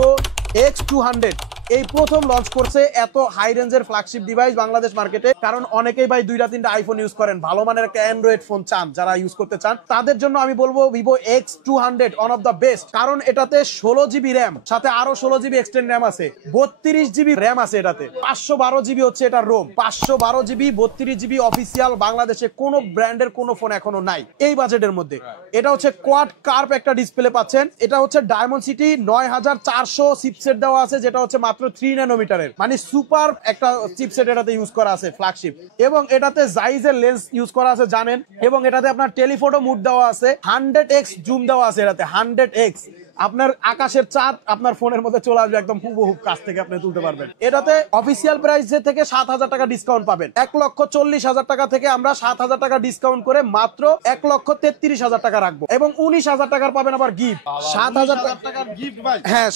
Vivo X200 এই প্রথম launch করছে এত হাই রেঞ্জের ফ্ল্যাগশিপ ডিভাইস বাংলাদেশ মার্কেটে। কারণ অনেকেই ভাই 2-3টা আইফোন ইউজ করেন, ভালো মানের একটা অ্যান্ড্রয়েড ফোন চান, যারা ইউজ করতে চান তাদের জন্য আমি বলবো Vivo X200 one of the best. কারণ এটাতে 16GB র্যাম, সাথে আরো 16GB এক্সটেন্ড র্যাম আছে, 32GB র্যাম আছে এটাতে, 512GB হচ্ছে এটা রোম, 512GB 32GB অফিসিয়াল। বাংলাদেশে কোনো ব্র্যান্ডের কোনো ফোন এখনো নাই এই বাজেটের মধ্যে। এটা হচ্ছে কোয়াড কার্ভ একটা ডিসপ্লে পাচ্ছেন। এটা হচ্ছে ডায়মন্ড সিটি 9400 চিপসেট দেওয়া আছে, যেটা হচ্ছে মাত্র 3 ন্যানোমিটারের, মানে সুপার একটা চিপসেট এটাতে ইউজ করা আছে ফ্ল্যাগশিপ। এবং এটাতে জাইজের লেন্স ইউজ করা আছে জানেন, এবং এটাতে আপনার টেলিফটো মুড দেওয়া আছে, 100x জুম দেওয়া আছে এটাতে, 100x। আপনার আকাশের চাঁদ আপনার ফোনের মধ্যে চলে আসবে, একদম হুবহু কাছ থেকে আপনি তুলতে পারবেন। এটাতে অফিসিয়াল প্রাইস থেকে 7000 টাকা ডিসকাউন্ট পাবেন। 1,40,000 টাকা থেকে আমরা 7000 টাকা ডিসকাউন্ট করে মাত্র 1,33,000 টাকা রাখবো, এবং 19,000 টাকার পাবেন আবার গিফট। 7000 টাকার গিফট ভাই, হ্যাঁ।